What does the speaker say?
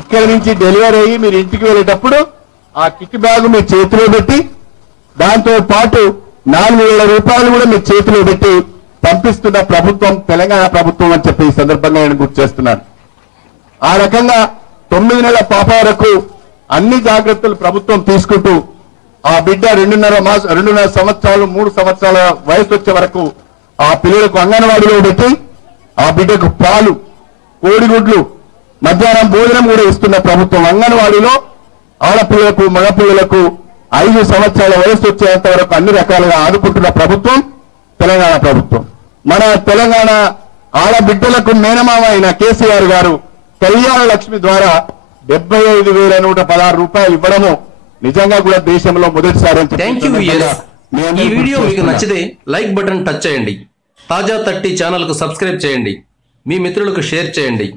ఇక్కడ నుంచి డెలివరీ అయ్యి మీరు ఇంటికి వెళ్ళేటప్పుడు ఆ కిట్ బ్యాగ్ మీ చేతిలో పెట్టి దాంతో పాటు 4,000 రూపాయలు కూడా మీ చేతిలో పెట్టి పంపిస్తున్న ప్రభుత్వం తెలంగాణ ప్రభుత్వం అని చెప్పి ఈ సందర్భంగా నేను గుర్తు చేస్తున్నాను. ఆ రకంగా 9 నెలల పాప వరకు అన్ని జాగ్రత్తలు ప్రభుత్వం తీసుకుంటూ ఆ బిడ్డ 2.5 సంవత్సరాలు 3 సంవత్సరాల వయసు వచ్చే వరకు ఆ పిల్లలకు అంగన్వాడీలో పెట్టి ఆ బిడ్డకు పాలు, కోడిగుడ్లు, మధ్యాహ్నం భోజనం కూడా ఇస్తున్న ప్రభుత్వం. అంగన్వాడీలో ఆడపిల్లలకు మగపిల్లలకు 5 సంవత్సరాల వయసు వచ్చేంత వరకు అన్ని రకాలుగా ఆదుకుంటున్న ప్రభుత్వం తెలంగాణ ప్రభుత్వం. మన తెలంగాణ ఆడబిడ్డలకు మేనమామ అయిన కేసీఆర్ గారు కళ్యాణ లక్ష్మి ద్వారా 75,116 రూపాయలు ఇవ్వడము నిజంగా కూడా దేశంలో మొదటిసారి. ఈ వీడియో మీకు నచ్చితే లైక్ బటన్ టచ్ చేయండి. తాజా 30 ఛానల్ కు సబ్స్క్రైబ్ చేయండి. మీ మిత్రులకు షేర్ చేయండి.